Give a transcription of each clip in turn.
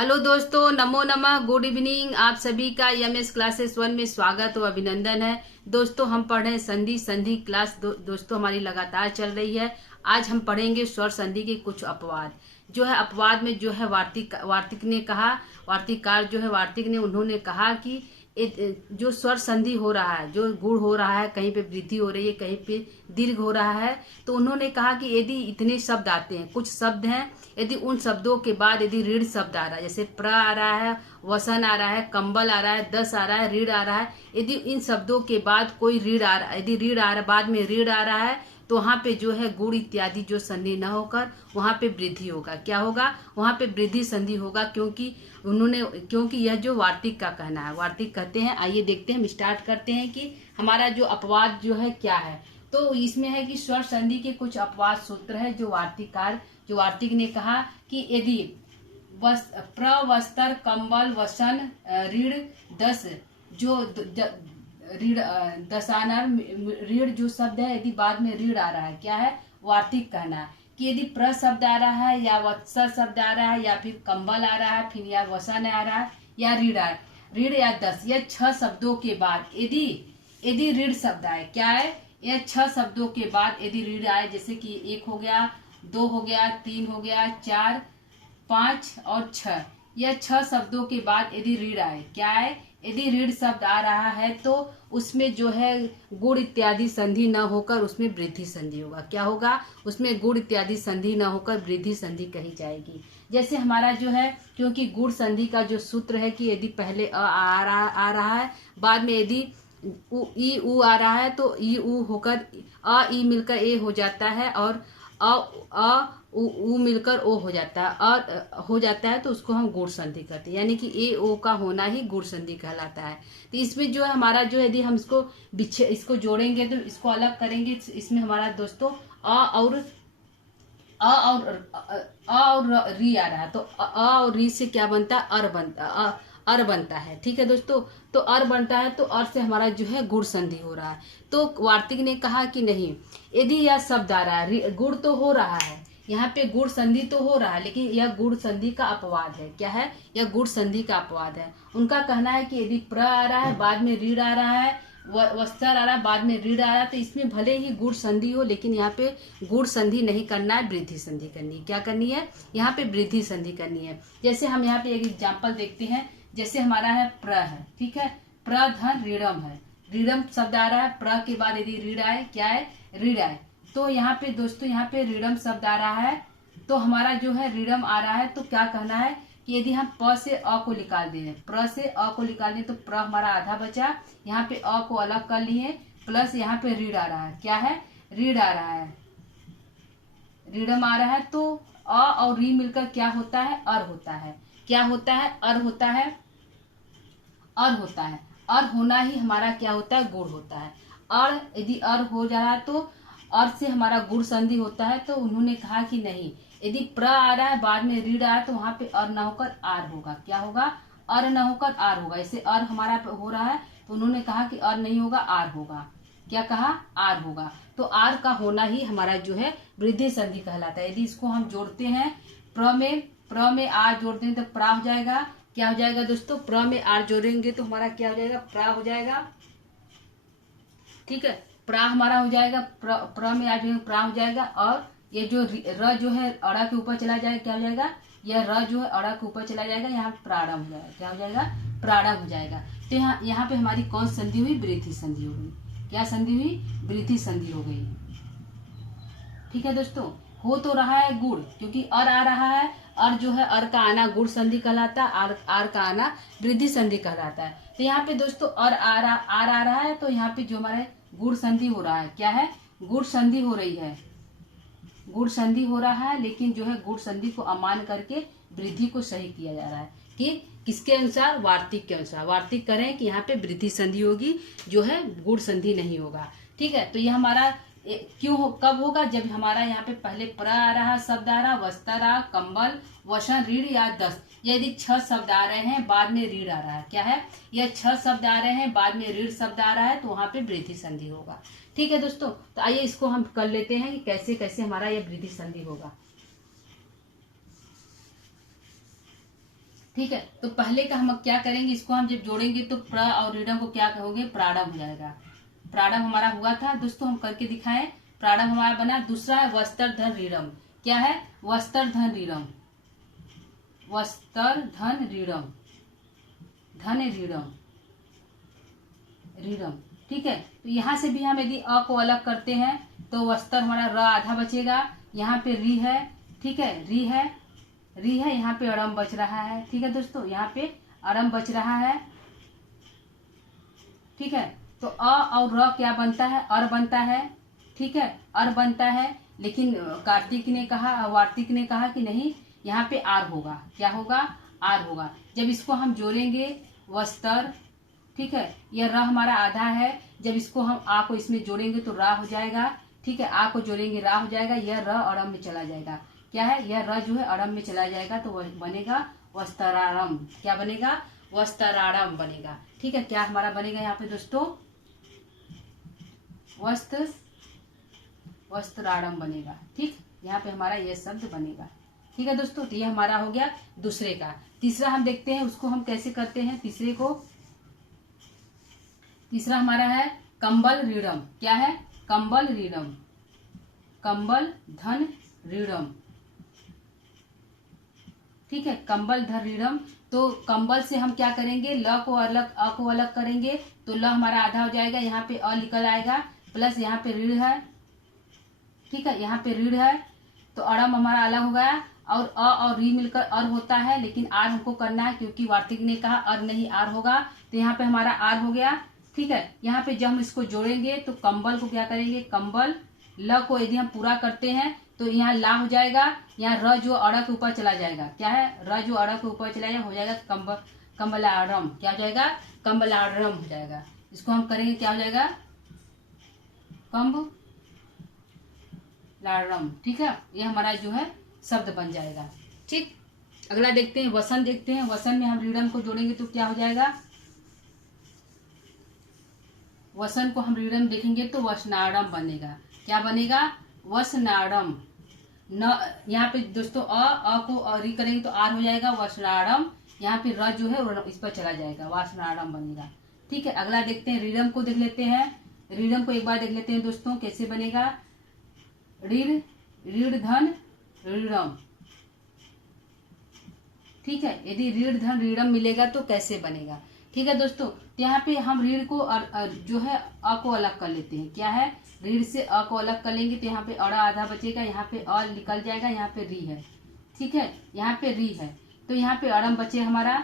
Hello दोस्तों, नमो नमः, good evening. आप सभी का एमएस क्लासेस 1 में स्वागत और अभिनंदन है। दोस्तों हम पढ़ रहे हैं संधि क्लास दोस्तों हमारी लगातार चल रही है। आज हम पढ़ेंगे स्वर संधि के कुछ अपवाद। जो है अपवाद में जो है वार्तिक ने कहा, वार्तिककार जो है वार्तिक ने उन्होंने कहा कि जो स्वर संधि हो रहा है, जो गुण हो रहा है, कहीं पे वृद्धि हो रही है, कहीं पे दीर्घ हो रहा है, तो उन्होंने कहा कि यदि इतने शब्द आते हैं, कुछ शब्द हैं, यदि उन शब्दों के बाद यदि ऋण शब्द आ रहा है, जैसे प्र आ रहा है, वसन आ रहा है, कंबल आ रहा है, दस आ रहा है, ऋण आ रहा है, यदि इन शब्दों के बाद कोई ऋण आ रहा है, यदि ऋण आ रहा है, बाद में ऋण आ रहा है, तो वहां पे जो है गुण इत्यादि जो संधि न होकर वहां पे वृद्धि होगा। क्या होगा? वहां पे वृद्धि संधि होगा, क्योंकि यह जो वार्तिक का कहना है। वार्तिक कहते हैं, आइए देखते हैं, हम स्टार्ट करते हैं कि हमारा जो अपवाद जो है क्या है। तो इसमें है कि स्वर संधि के कुछ अपवाद सूत्र है जो वार्तिक ने कहा कि यदि प्रवस्त्र कंबल वसन ऋण दस जो ऋण दशानर ऋण जो शब्द है, यदि बाद में ऋण आ रहा है, क्या है? वार्तिक कहना है कि यदि प्र शब्द आ रहा है या वत्सर शब्द आ रहा है या फिर कंबल आ रहा है, फिर या वसन आ रहा है या ऋण या दस, या 6 शब्दों के बाद यदि ऋण शब्द आए, क्या है? यह 6 शब्दों के बाद यदि ऋण आए, जैसे कि 1 हो गया, 2 हो गया, 3 हो गया, 4, 5 और 6, यह 6 शब्दों के बाद यदि ऋण आए, क्या है? यदि ऋण शब्द आ रहा है तो उसमें जो है गुण इत्यादि संधि न होकर उसमें वृद्धि संधि होगा। क्या होगा? उसमें गुण इत्यादि संधि न होकर वृद्धि संधि कही जाएगी। जैसे हमारा जो है, क्योंकि गुण संधि का जो सूत्र है कि यदि पहले आ रहा है, बाद में यदि ई उ आ रहा है, तो ई उ होकर ई मिलकर ए हो जाता है, और उ मिलकर ओ हो जाता है, और हो जाता है, तो उसको हम गुण संधि कहते हैं। यानी कि ए ओ का होना ही गुण संधि कहलाता है। तो इसमें जो है हमारा जो, यदि हम इसको जोड़ेंगे तो इसको अलग करेंगे, इसमें हमारा दोस्तों अ और री आ रहा है, तो अ और री से क्या बनता है? अर बनता है। ठीक है दोस्तों, तो अर बनता है, तो अर से हमारा जो है गुण संधि हो रहा है। तो वार्तिक ने कहा कि नहीं, यदि यह शब्द आ रहा है, गुण तो हो रहा है, यहाँ पे गुण संधि तो हो रहा है, लेकिन यह गुण संधि का अपवाद है। क्या है? यह गुण संधि का अपवाद है। उनका कहना है कि यदि प्र आ रहा है, बाद में ऋण आ रहा है, वस्त्र आ रहा है, बाद में ऋण आ रहा है, तो इसमें भले ही गुण संधि हो, लेकिन यहाँ पे गुण संधि नहीं करना है, वृद्धि संधि करनी है। क्या करनी है? यहाँ पे वृद्धि संधि करनी है। जैसे हम यहाँ पे एक एग्जाम्पल देखते हैं, जैसे हमारा है प्र है, ठीक है, प्र धन ऋणम है, ऋणम शब्द आ रहा है, प्र के बाद यदि ऋण आए, क्या है? ऋण आए, तो यहाँ पे दोस्तों यहाँ पे ऋणम शब्द आ रहा है, तो हमारा जो है ऋणम आ रहा है, तो क्या कहना है कि यदि हम प से अ को निकाल दें, प्र से अ को निकाल दें, तो प्र हमारा आधा बचा, यहाँ पे अ को अलग कर लिए, प्लस यहाँ पे ऋण आ रहा है, क्या है? ऋण आ रहा है, ऋणम आ रहा है, तो अ और री मिलकर क्या होता है? अर होता है। क्या होता है? अर होता है, अर होता है। अर होना ही हमारा क्या होता है? गुण होता है। अर यदि अर हो जा रहा है तो अर से हमारा गुण संधि होता है। तो उन्होंने कहा कि नहीं, यदि प्र आ रहा है, बाद में ऋण आ रहा है, तो वहां पे अर न होकर आर होगा। क्या होगा? अर न होकर आर होगा। इसे अर हमारा हो रहा है, तो उन्होंने कहा कि अर नहीं होगा, आर होगा। क्या कहा? आर होगा। तो आर का होना ही हमारा जो है वृद्धि संधि कहलाता है। यदि इसको हम जोड़ते हैं, प्र में आर जोड़ते हैं तो प्रा हो जाएगा। क्या हो जाएगा दोस्तों? प्र में आर जोड़ेंगे तो हमारा क्या हो जाएगा? प्रा हो जाएगा। ठीक है, प्रा हमारा हो जाएगा, प्र में आर जोड़ेंगे, प्रा हो जाएगा। और ये जो र जो है अड़ा के ऊपर चला जाएगा, क्या हो जाएगा? यह र जो है अड़ा के ऊपर चला जाएगा, यहाँ प्रारंभ हो जाएगा। क्या हो जाएगा? प्रारंभ हो जाएगा। तो यहाँ पे हमारी कौन संधि हुई? वृद्धि संधि हो गई। क्या संधि हुई? वृद्धि संधि हो गई। ठीक है दोस्तों, हो तो रहा है गुण, क्योंकि अर आ रहा है, अर जो है अर का आना गुण संधि कहलाता है, आर का आना वृद्धि संधि कहलाता है। तो यहाँ पे दोस्तों अर आर आ रहा है, तो यहाँ पे जो हमारे गुण संधि हो रहा है, क्या है? गुण संधि हो रही है, गुण संधि हो रहा है, लेकिन जो है गुण संधि को अमान करके वृद्धि को सही किया जा रहा है। कि किसके अनुसार? वार्तिक के अनुसार। वार्तिक करें कि यहाँ पे वृद्धि संधि होगी, जो है गुण संधि नहीं होगा। ठीक है, तो ये हमारा कब होगा? जब हमारा यहाँ पे पहले प्र आ रहा, शब्द आ रहा, वस्त्र, कंबल, वसन, ऋण या दस, यदि 6 शब्द आ रहे हैं, बाद में ऋण आ रहा है, क्या है? यह 6 शब्द आ रहे हैं, बाद में ऋण शब्द आ रहा है, तो वहां पे वृद्धि संधि होगा। ठीक है दोस्तों, तो आइए इसको हम कर लेते हैं कि कैसे कैसे हमारा यह वृद्धि संधि होगा। ठीक है, तो पहले का हम क्या करेंगे, इसको हम जब जोड़ेंगे तो प्र और रीडम को क्या कहोगे, प्राणम हो जाएगा। प्राणम हमारा हुआ था दोस्तों, हम करके दिखाएं। प्राणम हमारा बना। दूसरा है वस्त्र धन रीडम। क्या है, वस्त्र धन रीडम, वस्त्र धन रीडम, धन रीडम, रीडम। ठीक है, तो यहाँ से भी हम यदि अ को अलग करते हैं तो वस्त्र हमारा र आधा बचेगा, यहाँ पे री है। ठीक है, री है, री है, यहाँ पे अड़म बच रहा है। ठीक है दोस्तों, यहाँ पे अड़म बच रहा है। ठीक है, तो अ और र क्या बनता है, अर बनता है। ठीक है, अर बनता है, लेकिन कार्तिक ने कहा, वार्तिक ने कहा कि नहीं, यहाँ पे आर होगा। क्या होगा, आर होगा। जब इसको हम जोड़ेंगे वस्त्र, ठीक है, यह र हमारा आधा है, जब इसको हम आ को इसमें जोड़ेंगे तो रा हो जाएगा। ठीक है, आ को जोड़ेंगे रा हो जाएगा, यह र अड़म में चला जाएगा। क्या है, यह र जो है अड़म में चला जाएगा, तो वह बनेगा वस्त्रारम। क्या बनेगा, वस्त्रारम बनेगा। ठीक है, क्या हमारा बनेगा यहाँ पे दोस्तों, वस्त्रारम बनेगा। ठीक, यहाँ पे हमारा यह शब्द बनेगा। ठीक है दोस्तों, तो ये हमारा हो गया दूसरे का। तीसरा हम देखते हैं उसको हम कैसे करते हैं। तीसरे को, तीसरा हमारा है कंबल रीडम। क्या है, कंबल रीडम, कंबल धन रीडम। ठीक है, कंबल धन रीडम। तो कंबल से हम क्या करेंगे, ल को अलग, अ को अलग करेंगे तो ल हमारा आधा हो जाएगा, यहाँ पे अ निकल आएगा, प्लस यहाँ पे रीढ़ है। ठीक है, यहाँ पे रीढ़ है, तो अड़म हमारा अलग हो गया, और अ और री मिलकर अर होता है, लेकिन आर हमको करना है क्योंकि वार्तिक ने कहा अर नहीं आर होगा, तो यहाँ पे हमारा आर हो गया। ठीक है, यहाँ पे जब हम इसको जोड़ेंगे तो कंबल को क्या करेंगे, कंबल, ल को यदि हम पूरा करते हैं तो यहाँ ला हो जाएगा, यहाँ र जो अड़ के ऊपर चला जाएगा। क्या है, र जो अड़ के ऊपर चला जाएगा, हो जाएगा कंबल, कंबलारम। क्या हो जाएगा, कंबलारम हो जाएगा। इसको हम करेंगे, क्या हो जाएगा, कम्ब लारम। ठीक है, ये हमारा जो है शब्द बन जाएगा। ठीक, अगला देखते हैं, वसन देखते हैं। वसन में हम रीडम को जोड़ेंगे तो क्या हो जाएगा, वसन को हम रीडम देखेंगे तो वसनाडम बनेगा। क्या बनेगा, वसनाडम। न, यहाँ पे दोस्तों अ को री करेंगे तो आर हो जाएगा, वसनाडम। यहाँ पे र जो है इस पर चला जाएगा, वसनाडम बनेगा। ठीक है, अगला देखते हैं, रीडम को देख लेते हैं। रीडम को एक बार देख लेते हैं दोस्तों, कैसे बनेगा, रीढ़, रीढ़ धन रीडम। ठीक है, यदि रीढ़ धन रीडम मिलेगा तो कैसे बनेगा। ठीक है दोस्तों, तो यहाँ पे हम रीढ़ को जो है अ को अलग कर लेते हैं। क्या है, रीढ़ से अ को अलग कर लेंगे तो यहाँ पे अड़ा आधा बचेगा, यहाँ पे अ निकल जाएगा, यहाँ पे री है। ठीक है, यहाँ पे री है, तो यहाँ पे अड़म बचे हमारा।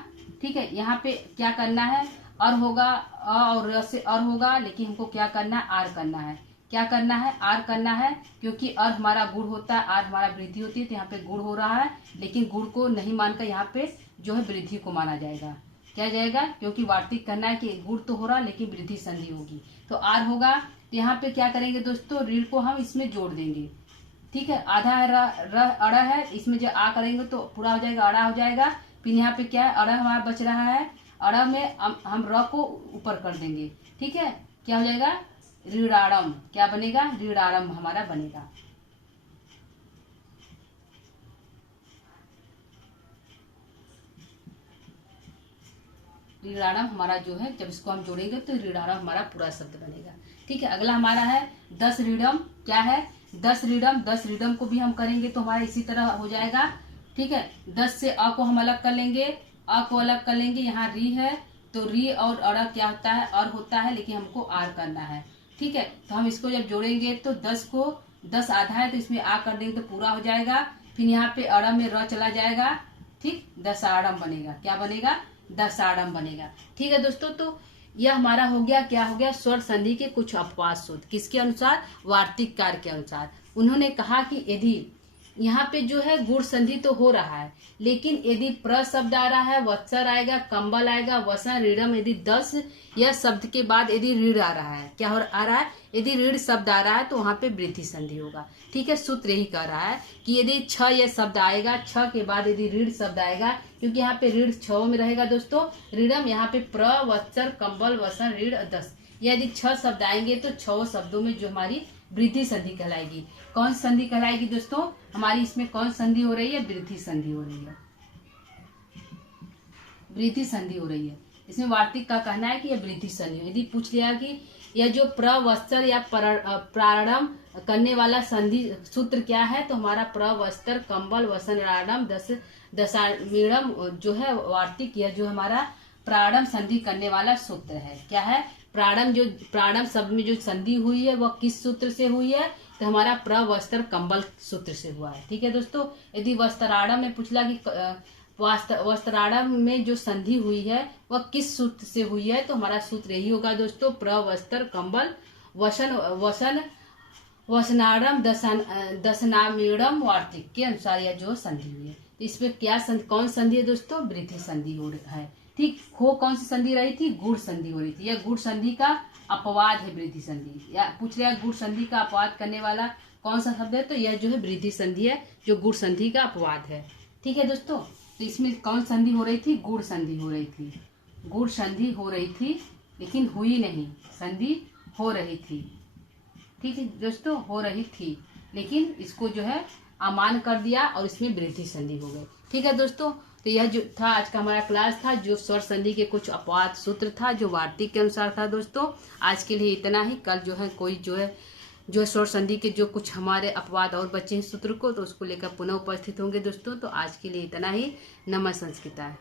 ठीक है, यहाँ पे क्या करना है, अर होगा, अ और र से अर होगा, लेकिन हमको क्या करना है, आर करना है। क्या करना है, आर करना है, क्योंकि अर हमारा गुड़ होता है, आर हमारा वृद्धि होती है, तो यहाँ पे गुड़ हो रहा है, लेकिन गुड़ को नहीं मानकर यहाँ पे जो है वृद्धि को माना जाएगा। क्या जाएगा, क्योंकि वार्तिक करना है कि गुड़ तो हो रहा लेकिन वृद्धि संधि होगी, तो आर होगा। तो यहाँ पे क्या करेंगे दोस्तों, रीढ़ को हम इसमें जोड़ देंगे। ठीक है, आधा है अड़ा है, इसमें जब आ करेंगे तो पूरा हो जाएगा, अड़ा हो जाएगा। फिर यहाँ पे क्या है, अड़ा हमारा बच रहा है, अड़ा में हम र को ऊपर कर देंगे। ठीक है, क्या हो जाएगा, रीड़ाड़म। क्या बनेगा, रीड़ाड़म हमारा बनेगा। रीड़ाड़म हमारा जो है, जब इसको हम जोड़ेंगे तो रीड़ाड़म हमारा पूरा शब्द बनेगा। ठीक है, अगला हमारा है 10 रीडम। क्या है, 10 रीडम। 10 रीडम को भी हम करेंगे तो हमारा इसी तरह हो जाएगा। ठीक है, 10 से अ को हम अलग कर लेंगे, अ को अलग कर लेंगे, यहाँ री है, तो री और अड़ क्या होता है, अर होता है, लेकिन हमको आर करना है। ठीक है, तो हम इसको जब जोड़ेंगे तो 10 को, 10 आधा है तो इसमें आ कर देंगे तो पूरा हो जाएगा। फिर यहाँ पे अड़ में र चला जाएगा। ठीक, दसाड़म बनेगा। क्या बनेगा, दसाड़म बनेगा। ठीक है दोस्तों, तो यह हमारा हो गया, क्या हो गया, स्वर संधि के कुछ अपवाद सूत्र। किसके अनुसार, वार्तिक कार के अनुसार। उन्होंने कहा कि यदि यहाँ पे जो है गुण संधि तो हो रहा है, लेकिन यदि प्र शब्द आ रहा है, वत्सर आएगा, कंबल आएगा, वसन, रीडम, यदि 10 यह शब्द के बाद यदि रीढ़ आ रहा है, क्या आ रहा है, यदि रीढ़ शब्द आ रहा है तो वहां पे वृद्धि संधि होगा। ठीक है, सूत्र यही कह रहा है कि यदि 6 यह शब्द आएगा, 6 के बाद यदि रीढ़ शब्द आएगा, क्योंकि यहाँ पे रीढ़ 6 में रहेगा दोस्तों, रीडम, यहाँ पे प्र, वत्सर, कंबल, वसन, रीढ़ 10, यदि 6 शब्द आएंगे तो 6 शब्दों में जो हमारी वृद्धि संधि कहलाएगी। कौन संधि कहलाएगी दोस्तों, हमारी इसमें कौन संधि हो रही है, वृद्धि संधि हो रही है। वृद्धि संधि हो रही है। इसमें वार्तिक का कहना है कि यह वृद्धि संधि है। यदि पूछ लिया कि यह जो प्रवस्तर या प्रारंभ करने वाला संधि सूत्र क्या है, तो हमारा प्रवस्तर कंबल वसनारंभ दशामीणम जो है वार्तिक, यह जो हमारा प्रारंभ संधि करने वाला सूत्र है। क्या है? प्रारंभ शब्द में जो संधि हुई है वह किस सूत्र से हुई है, तो हमारा प्रवस्त्र कंबल सूत्र से हुआ है। ठीक है दोस्तों। यदि वस्त्रारंभ में पूछला कि वस्त्रारंभ में जो संधि हुई है वह किस सूत्र से हुई है, तो हमारा सूत्र यही होगा दोस्तों, प्रवस्त्र कंबल वसनारंभ दशनामीणम वार्तिक के अनुसार यह जो संधि हुई है। तो इसमें क्या कौन संधि है दोस्तों? वृद्धि संधि हो रहा है। ठीक। हो कौन सी संधि रही थी? गुण संधि हो रही थी। यह गुण संधि का अपवाद है वृद्धि संधि। या पूछ लिया गुण संधि का अपवाद करने वाला कौन सा शब्द है, तो यह जो है वृद्धि संधि है, जो गुण संधि का अपवाद है। ठीक है दोस्तों। तो इसमें कौन संधि हो रही थी? गुण संधि हो रही थी। गुण संधि हो रही थी लेकिन हुई नहीं, संधि हो रही थी। ठीक है दोस्तों, हो रही थी लेकिन इसको जो है अमान्य कर दिया और इसमें वृद्धि संधि हो गई। ठीक है दोस्तों। तो यह जो था आज का हमारा क्लास था, जो स्वर संधि के कुछ अपवाद सूत्र था जो वार्तिक के अनुसार था दोस्तों। आज के लिए इतना ही। कल जो है कोई जो स्वर संधि के जो कुछ हमारे अपवाद और बचे हैं सूत्र को, तो उसको लेकर पुनः उपस्थित होंगे दोस्तों। तो आज के लिए इतना ही। नमः संस्कृता।